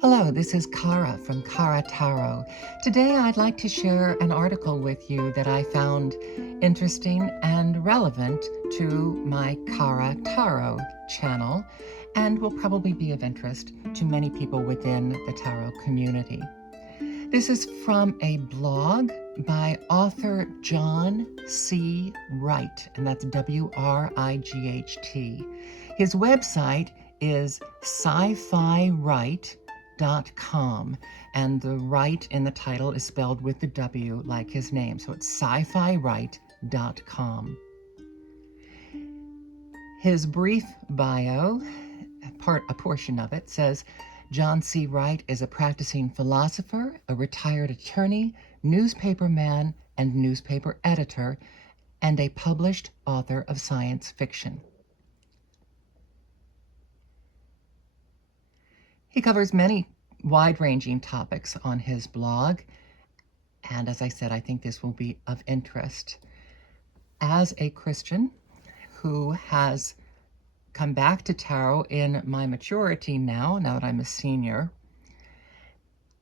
Hello, this is Kara from KaraTarot. Today I'd like to share an article with you that I found interesting and relevant to my KaraTarot channel and will probably be of interest to many people within the tarot community. This is from a blog by author John C. Wright, and that's W-R-I-G-H-T. His website is sci-fi-wright.com, and the Wright in the title is spelled with the W like his name, so it's sci-fi-wright.com. His brief bio, a portion of it, says, John C. Wright is a practicing philosopher, a retired attorney, newspaperman, and newspaper editor, and a published author of science fiction. He covers many wide-ranging topics on his blog, and as I said, I think this will be of interest. As a Christian who has come back to tarot in my maturity now that I'm a senior,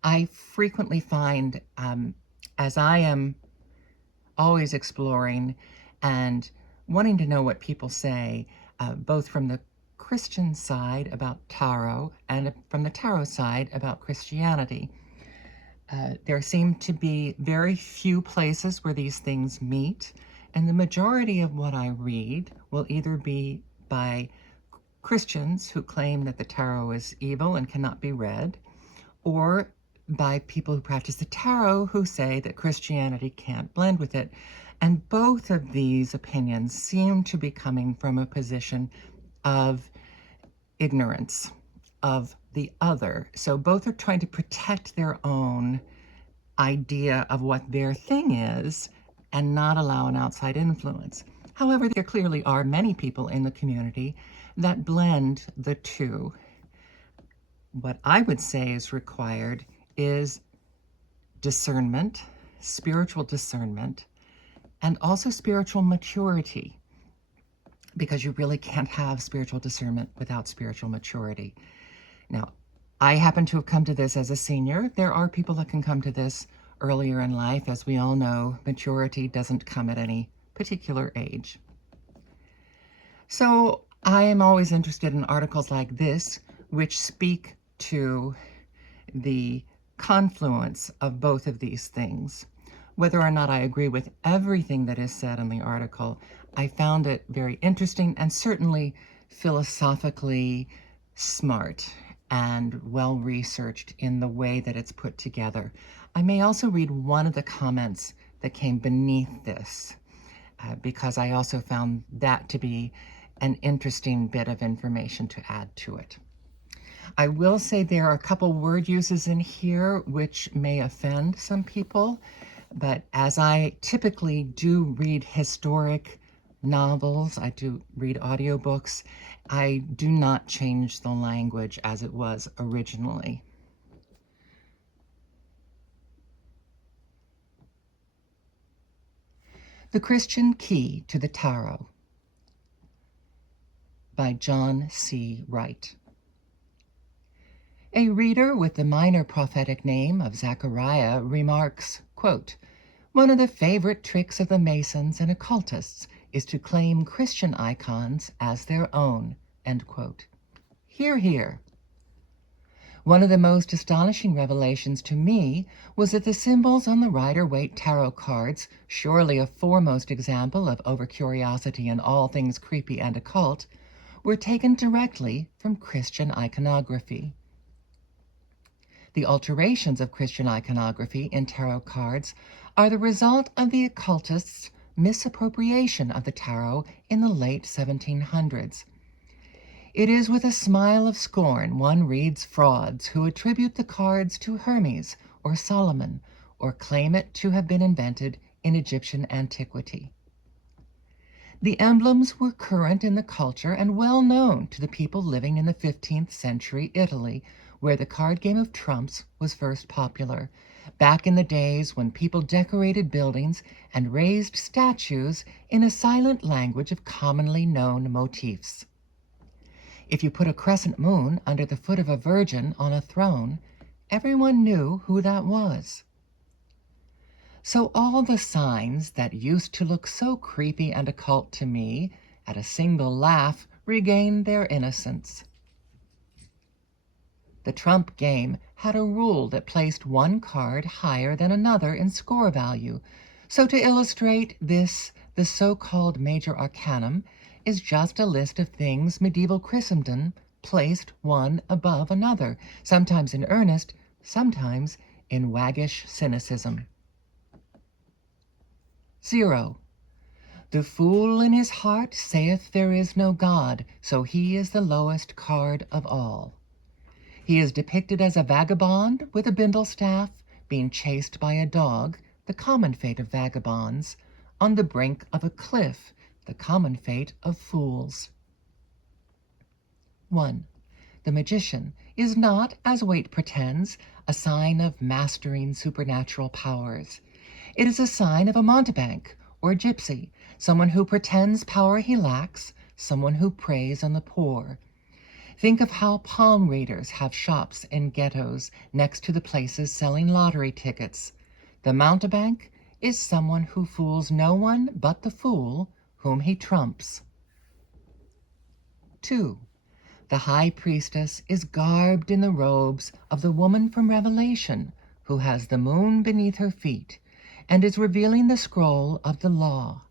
I frequently find, as I am always exploring and wanting to know what people say, both from the Christian side about tarot and from the tarot side about Christianity. There seem to be very few places where these things meet, and the majority of what I read will either be by Christians who claim that the tarot is evil and cannot be read, or by people who practice the tarot who say that Christianity can't blend with it. And both of these opinions seem to be coming from a position of ignorance of the other. So both are trying to protect their own idea of what their thing is and not allow an outside influence. However, there clearly are many people in the community that blend the two. What I would say is required is discernment, spiritual discernment, and also spiritual maturity, because you really can't have spiritual discernment without spiritual maturity. Now, I happen to have come to this as a senior. There are people that can come to this earlier in life. As we all know, maturity doesn't come at any particular age. So I am always interested in articles like this, which speak to the confluence of both of these things. Whether or not I agree with everything that is said in the article, I found it very interesting and certainly philosophically smart and well-researched in the way that it's put together. I may also read one of the comments that came beneath this, because I also found that to be an interesting bit of information to add to it. I will say there are a couple word uses in here which may offend some people, but as I typically do read historic novels, I do read audiobooks, I do not change the language as it was originally. The Christian Key to the Tarot by John C. Wright. A reader with the minor prophetic name of Zechariah remarks, quote, "One of the favorite tricks of the Masons and occultists is to claim Christian icons as their own," end quote. Hear, hear. One of the most astonishing revelations to me was that the symbols on the Rider-Waite tarot cards, surely a foremost example of over-curiosity in all things creepy and occult, were taken directly from Christian iconography. The alterations of Christian iconography in tarot cards are the result of the occultists' misappropriation of the tarot in the late 1700s. It is with a smile of scorn one reads frauds who attribute the cards to Hermes or Solomon, or claim it to have been invented in Egyptian antiquity. The emblems were current in the culture and well known to the people living in the 15th century Italy, where the card game of trumps was first popular, back in the days when people decorated buildings and raised statues in a silent language of commonly known motifs. If you put a crescent moon under the foot of a virgin on a throne, everyone knew who that was. So all the signs that used to look so creepy and occult to me, at a single laugh, regained their innocence. The trump game had a rule that placed one card higher than another in score value. So to illustrate this, the so-called Major Arcanum is just a list of things medieval Christendom placed one above another, sometimes in earnest, sometimes in waggish cynicism. 0. The fool in his heart saith there is no God, so he is the lowest card of all. He is depicted as a vagabond with a bindle staff, being chased by a dog, the common fate of vagabonds, on the brink of a cliff, the common fate of fools. 1. The magician is not, as Waite pretends, a sign of mastering supernatural powers. It is a sign of a mountebank or gypsy, someone who pretends power he lacks, someone who preys on the poor. Think of how palm readers have shops in ghettos next to the places selling lottery tickets. The mountebank is someone who fools no one but the fool whom he trumps. 2. The high priestess is garbed in the robes of the woman from Revelation, who has the moon beneath her feet, and is revealing the scroll of the law.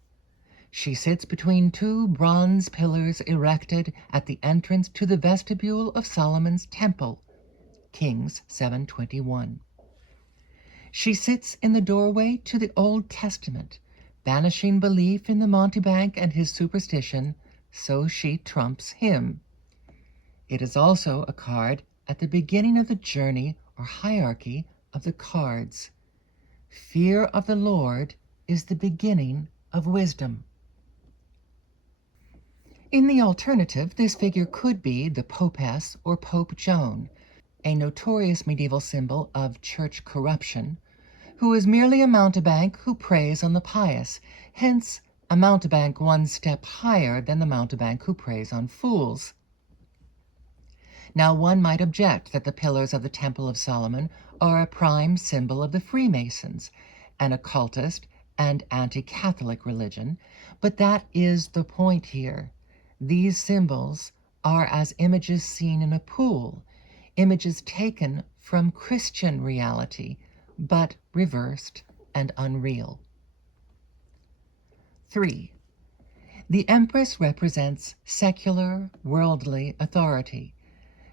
She sits between two bronze pillars erected at the entrance to the vestibule of Solomon's temple, Kings 7:21. She sits in the doorway to the Old Testament, banishing belief in the mountebank and his superstition, so she trumps him. It is also a card at the beginning of the journey or hierarchy of the cards. Fear of the Lord is the beginning of wisdom. In the alternative, this figure could be the Popess or Pope Joan, a notorious medieval symbol of church corruption, who is merely a mountebank who preys on the pious, hence a mountebank one step higher than the mountebank who preys on fools. Now one might object that the pillars of the Temple of Solomon are a prime symbol of the Freemasons, an occultist and anti-Catholic religion, but that is the point here. These symbols are as images seen in a pool, images taken from Christian reality, but reversed and unreal. 3. The Empress represents secular, worldly authority,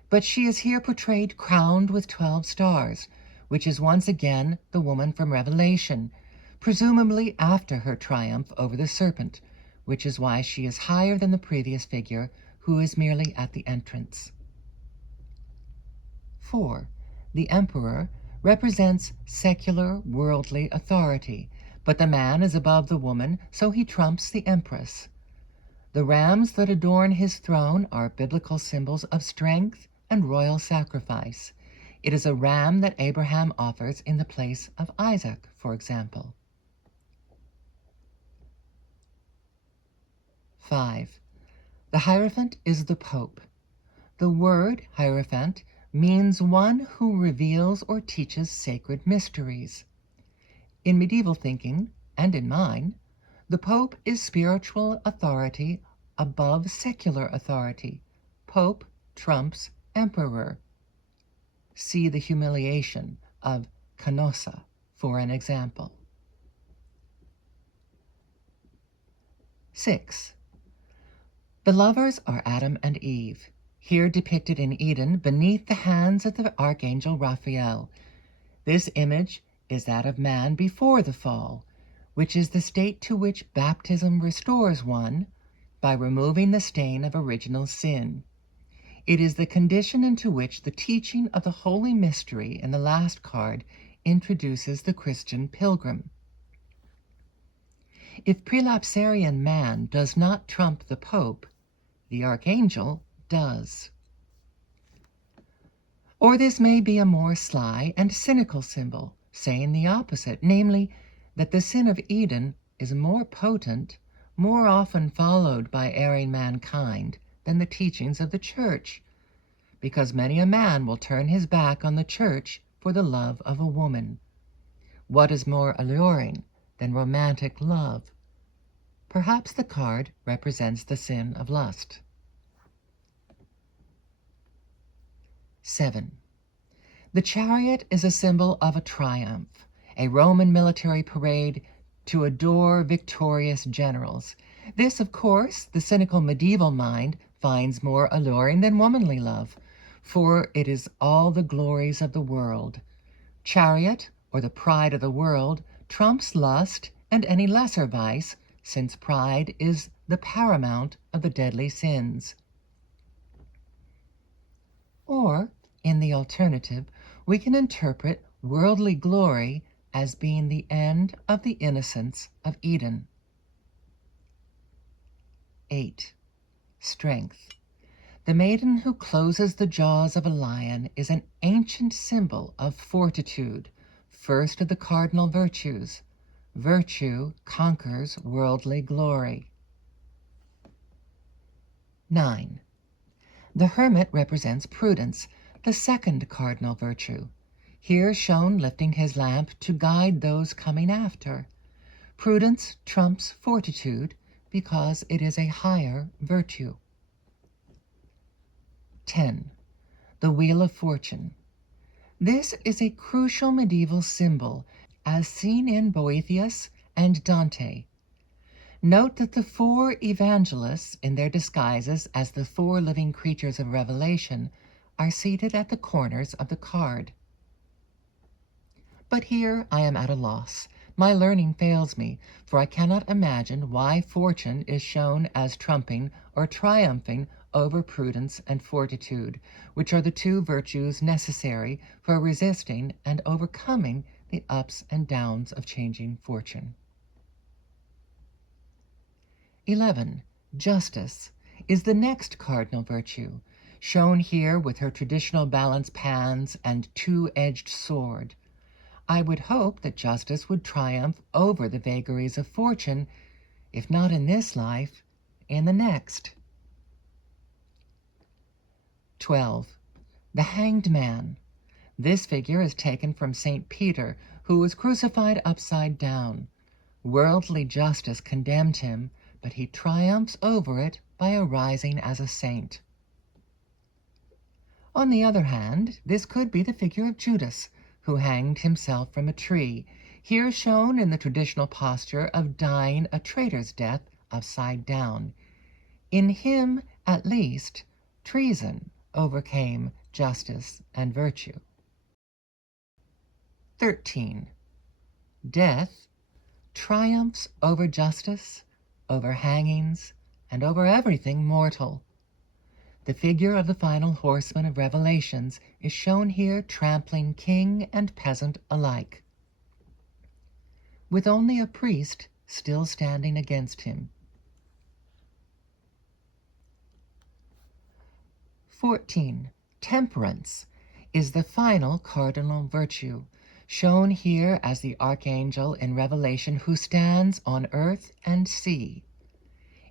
but she is here portrayed crowned with 12 stars, which is once again the woman from Revelation, presumably after her triumph over the serpent, which is why she is higher than the previous figure, who is merely at the entrance. 4. The Emperor represents secular, worldly authority, but the man is above the woman, so he trumps the Empress. The rams that adorn his throne are biblical symbols of strength and royal sacrifice. It is a ram that Abraham offers in the place of Isaac, for example. 5. The Hierophant is the Pope. The word Hierophant means one who reveals or teaches sacred mysteries. In medieval thinking, and in mine, the Pope is spiritual authority above secular authority. Pope trumps Emperor. See the humiliation of Canossa for an example. 6. The lovers are Adam and Eve, here depicted in Eden beneath the hands of the Archangel Raphael. This image is that of man before the fall, which is the state to which baptism restores one by removing the stain of original sin. It is the condition into which the teaching of the Holy Mystery in the last card introduces the Christian pilgrim. If prelapsarian man does not trump the Pope, the Archangel does. Or this may be a more sly and cynical symbol, saying the opposite, namely, that the sin of Eden is more potent, more often followed by erring mankind than the teachings of the church, because many a man will turn his back on the church for the love of a woman. What is more alluring than romantic love? Perhaps the card represents the sin of lust. 7. The chariot is a symbol of a triumph, a Roman military parade to adore victorious generals. This, of course, the cynical medieval mind finds more alluring than womanly love, for it is all the glories of the world. Chariot, or the pride of the world, trumps lust and any lesser vice, since pride is the paramount of the deadly sins. Or, in the alternative, we can interpret worldly glory as being the end of the innocence of Eden. 8. Strength. The maiden who closes the jaws of a lion is an ancient symbol of fortitude, first of the cardinal virtues. Virtue conquers worldly glory. 9. The hermit represents prudence, the second cardinal virtue, here shown lifting his lamp to guide those coming after. Prudence trumps fortitude because it is a higher virtue. 10. The Wheel of Fortune. This is a crucial medieval symbol, as seen in Boethius and Dante. Note that the four evangelists, in their disguises as the four living creatures of Revelation, are seated at the corners of the card. But here I am at a loss. My learning fails me, for I cannot imagine why fortune is shown as trumping or triumphing over prudence and fortitude, which are the two virtues necessary for resisting and overcoming the ups and downs of changing fortune. 11. Justice is the next cardinal virtue, shown here with her traditional balance pans and two-edged sword. I would hope that justice would triumph over the vagaries of fortune, if not in this life, in the next. 12. The Hanged Man. This figure is taken from St. Peter, who was crucified upside down. Worldly justice condemned him, but he triumphs over it by arising as a saint. On the other hand, this could be the figure of Judas, who hanged himself from a tree, here shown in the traditional posture of dying a traitor's death upside down. In him, at least, treason overcame justice and virtue. 13. Death triumphs over justice, over hangings, and over everything mortal. The figure of the final horseman of Revelations is shown here trampling king and peasant alike, with only a priest still standing against him. 14. Temperance is the final cardinal virtue, shown here as the archangel in Revelation who stands on earth and sea.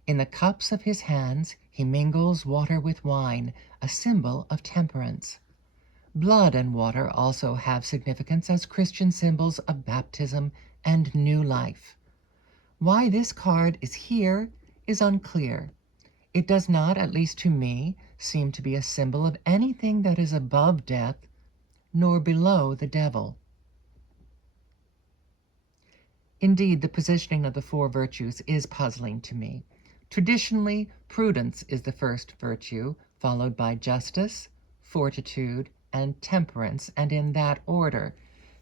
In the cups of his hands he mingles water with wine, a symbol of temperance. Blood and water also have significance as Christian symbols of baptism and new life. Why this card is here is unclear. It does not, at least to me, seem to be a symbol of anything that is above death, nor below the devil. Indeed, the positioning of the four virtues is puzzling to me. Traditionally, prudence is the first virtue, followed by justice, fortitude, and temperance, and in that order.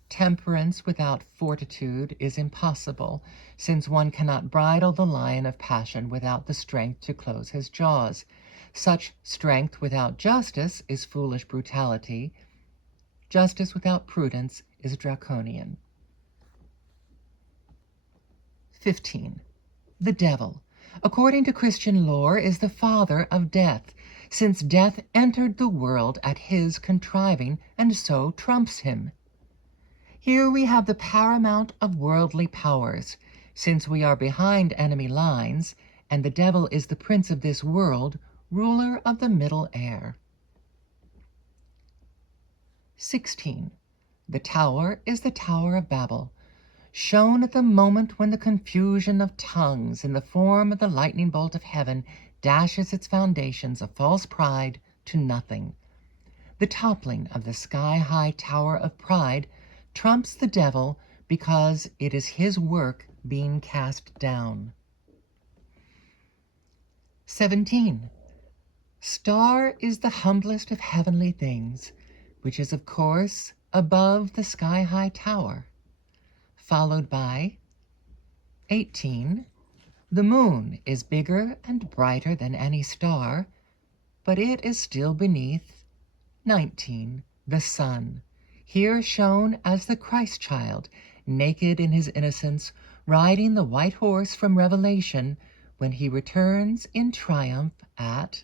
Temperance without fortitude is impossible, since one cannot bridle the lion of passion without the strength to close his jaws. Such strength without justice is foolish brutality. Justice without prudence is draconian. 15. The devil, according to Christian lore, is the father of death, since death entered the world at his contriving and so trumps him. Here we have the paramount of worldly powers, since we are behind enemy lines, and the devil is the prince of this world. ruler of the middle air. 16. The tower is the Tower of Babel, shown at the moment when the confusion of tongues in the form of the lightning bolt of heaven dashes its foundations of false pride to nothing. The toppling of the sky-high tower of pride trumps the devil because it is his work being cast down. 17. Star is the humblest of heavenly things, which is, of course, above the sky-high tower, followed by 18. The moon is bigger and brighter than any star, but it is still beneath 19. The sun, here shown as the Christ child, naked in his innocence, riding the white horse from Revelation when he returns in triumph at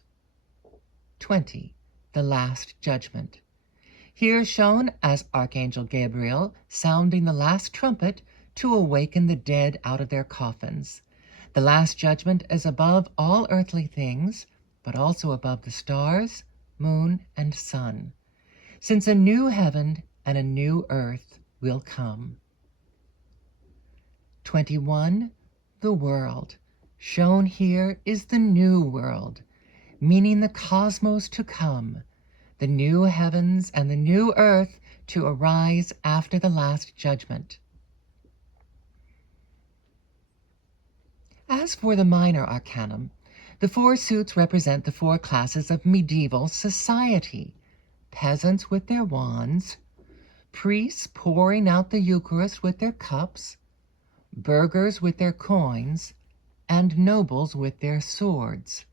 20. The last judgment, here shown as Archangel Gabriel sounding the last trumpet to awaken the dead out of their coffins. The last judgment is above all earthly things, but also above the stars, moon, and sun, since a new heaven and a new earth will come. 21. The world, shown here, is the new world, meaning the cosmos to come, the new heavens and the new earth to arise after the last judgment. As for the minor arcanum, the four suits represent the four classes of medieval society: peasants with their wands, priests pouring out the Eucharist with their cups, burghers with their coins, and nobles with their swords.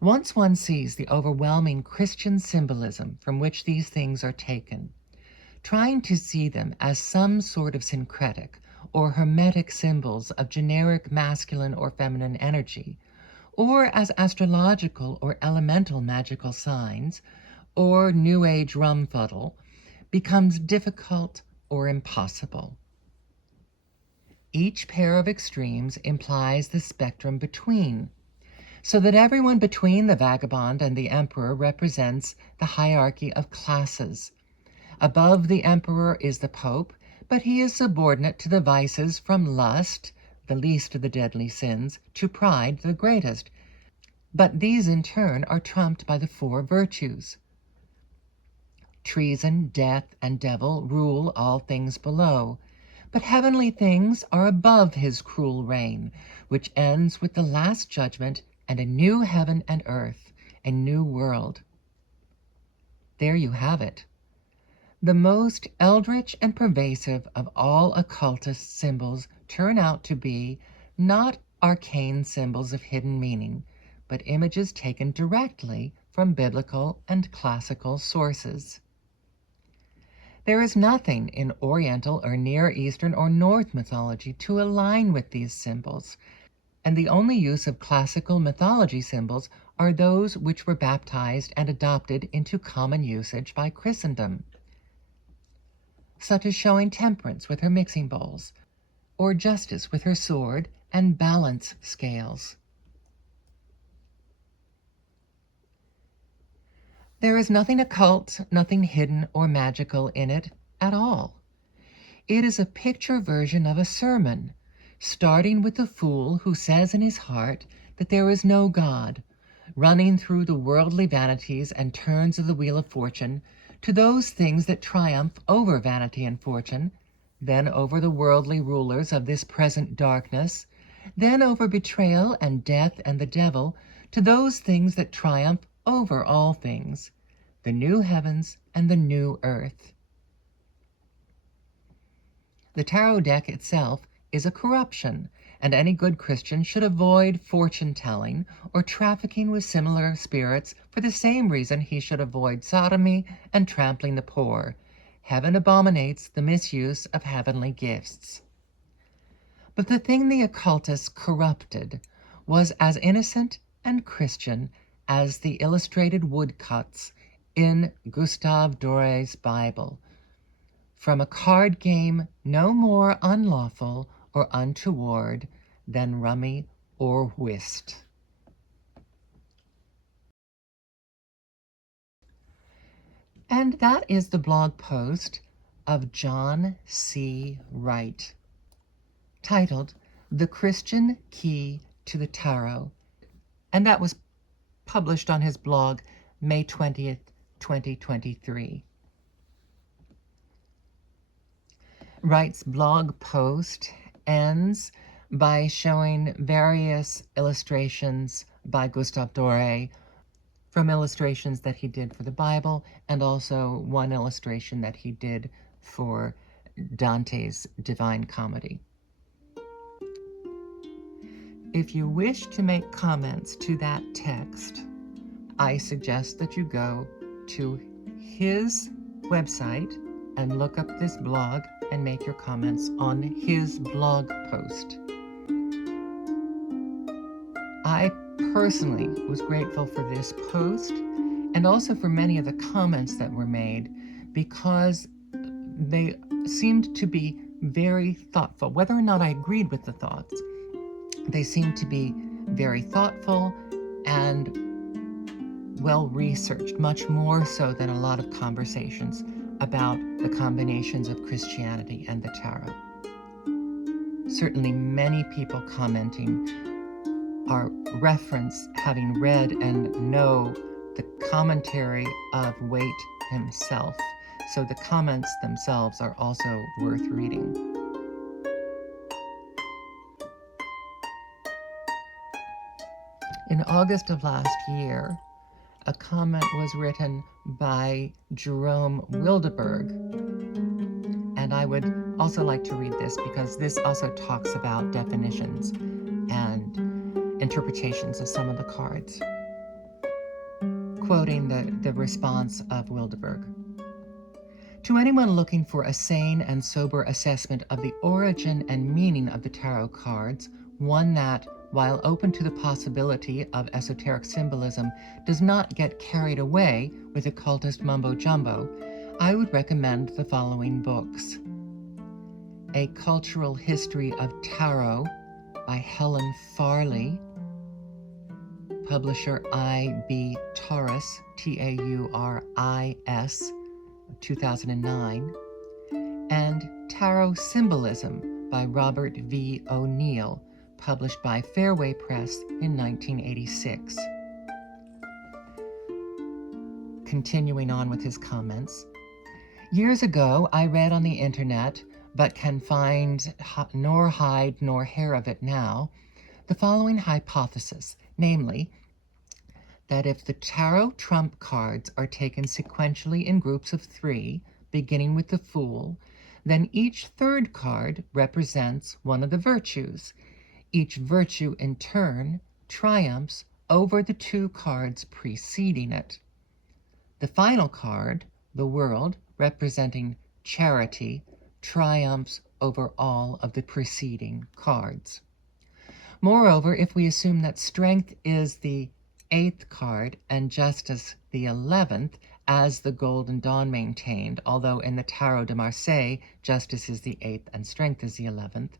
Once one sees the overwhelming Christian symbolism from which these things are taken, trying to see them as some sort of syncretic or hermetic symbols of generic masculine or feminine energy, or as astrological or elemental magical signs, or New Age rumfuddle, becomes difficult or impossible. Each pair of extremes implies the spectrum between, so that everyone between the vagabond and the emperor represents the hierarchy of classes. Above the emperor is the pope, but he is subordinate to the vices from lust, the least of the deadly sins, to pride, the greatest. But these in turn are trumped by the four virtues. Treason, death, and devil rule all things below, but heavenly things are above his cruel reign, which ends with the last judgment and a new heaven and earth, a new world. There you have it. The most eldritch and pervasive of all occultist symbols turn out to be not arcane symbols of hidden meaning, but images taken directly from biblical and classical sources. There is nothing in Oriental or Near Eastern or North mythology to align with these symbols, and the only use of classical mythology symbols are those which were baptized and adopted into common usage by Christendom, such as showing temperance with her mixing bowls, or justice with her sword and balance scales. There is nothing occult, nothing hidden or magical in it at all. It is a picture version of a sermon, starting with the fool who says in his heart that there is no God, running through the worldly vanities and turns of the wheel of fortune, to those things that triumph over vanity and fortune, then over the worldly rulers of this present darkness, then over betrayal and death and the devil, to those things that triumph over all things, the new heavens and the new earth. The tarot deck itself is a corruption, and any good Christian should avoid fortune-telling or trafficking with similar spirits for the same reason he should avoid sodomy and trampling the poor. Heaven abominates the misuse of heavenly gifts. But the thing the occultists corrupted was as innocent and Christian as the illustrated woodcuts in Gustave Doré's Bible, from a card game no more unlawful or untoward than rummy or whist. And that is the blog post of John C. Wright, titled The Christian Key to the Tarot. And that was published on his blog May 20th, 2023. Wright's blog post ends by showing various illustrations by Gustave Doré from illustrations that he did for the Bible, and also one illustration that he did for Dante's Divine Comedy. If you wish to make comments to that text, I suggest that you go to his website and look up this blog and make your comments on his blog post. I personally was grateful for this post and also for many of the comments that were made, because they seemed to be very thoughtful. Whether or not I agreed with the thoughts, they seemed to be very thoughtful and well-researched, much more so than a lot of conversations about the combinations of Christianity and the tarot. Certainly many people commenting are reference having read and know the commentary of Waite himself, so the comments themselves are also worth reading. In August of last year, a comment was written by Jerome Wildeberg, and I would also like to read this because this also talks about definitions and interpretations of some of the cards. Quoting the response of Wildeberg. To anyone looking for a sane and sober assessment of the origin and meaning of the tarot cards, one that, while open to the possibility of esoteric symbolism, does not get carried away with occultist mumbo-jumbo, I would recommend the following books. A Cultural History of Tarot by Helen Farley, publisher I.B. Tauris, Tauris, 2009, and Tarot Symbolism by Robert V. O'Neill, published by Fairway Press in 1986. Continuing on with his comments. Years ago, I read on the internet, but can find nor hide nor hair of it now, the following hypothesis, namely, that if the tarot trump cards are taken sequentially in groups of 3, beginning with the Fool, then each third card represents one of the virtues. Each virtue, in turn, triumphs over the 2 cards preceding it. The final card, the World, representing charity, triumphs over all of the preceding cards. Moreover, if we assume that Strength is the 8th card and Justice the 11th, as the Golden Dawn maintained, although in the Tarot de Marseille, Justice is the 8th and Strength is the 11th,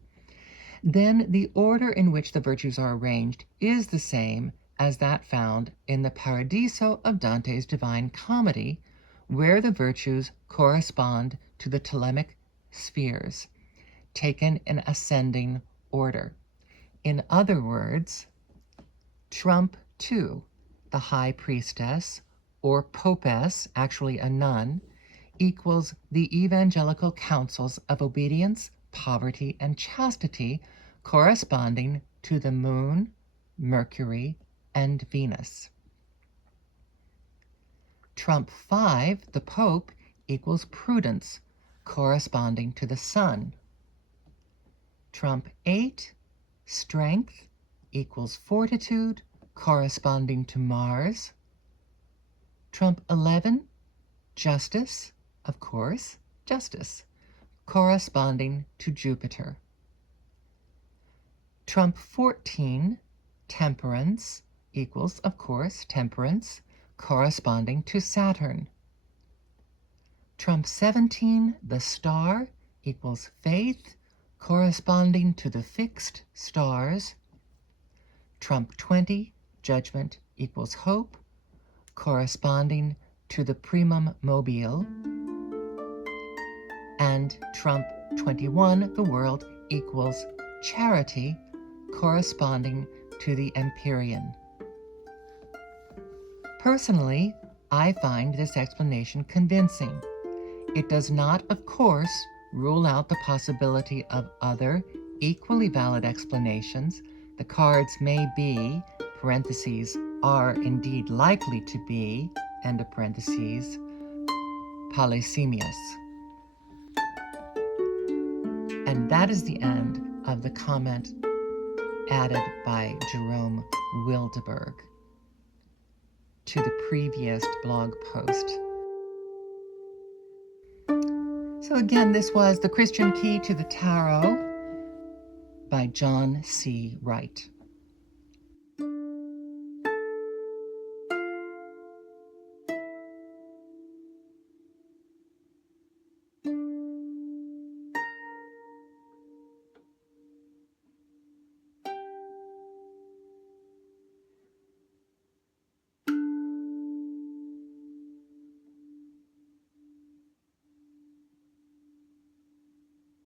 then the order in which the virtues are arranged is the same as that found in the Paradiso of Dante's Divine Comedy, where the virtues correspond to the Ptolemaic spheres, taken in ascending order. In other words, Trump 2, the High Priestess, or Popess, actually a nun, equals the evangelical counsels of obedience, poverty, and chastity, corresponding to the Moon, Mercury, and Venus. Trump 5, the Pope, equals prudence, corresponding to the Sun. Trump 8, Strength, equals fortitude, corresponding to Mars. Trump 11, Justice, of course, Justice, corresponding to Jupiter. Trump 14, Temperance, equals, of course, Temperance, corresponding to Saturn. Trump 17, the Star, equals Faith, corresponding to the fixed stars. Trump 20, Judgment, equals Hope, corresponding to the primum mobile, and Trump 21, the world equals charity, corresponding to the Empyrean. Personally, I find this explanation convincing. It does not, of course, rule out the possibility of other, equally valid explanations. The cards may be, parentheses, are indeed likely to be, end of parentheses, polysemious. And that is the end of the comment added by Jerome Wildeberg to the previous blog post. So again, this was The Christian Key to the Tarot by John C. Wright.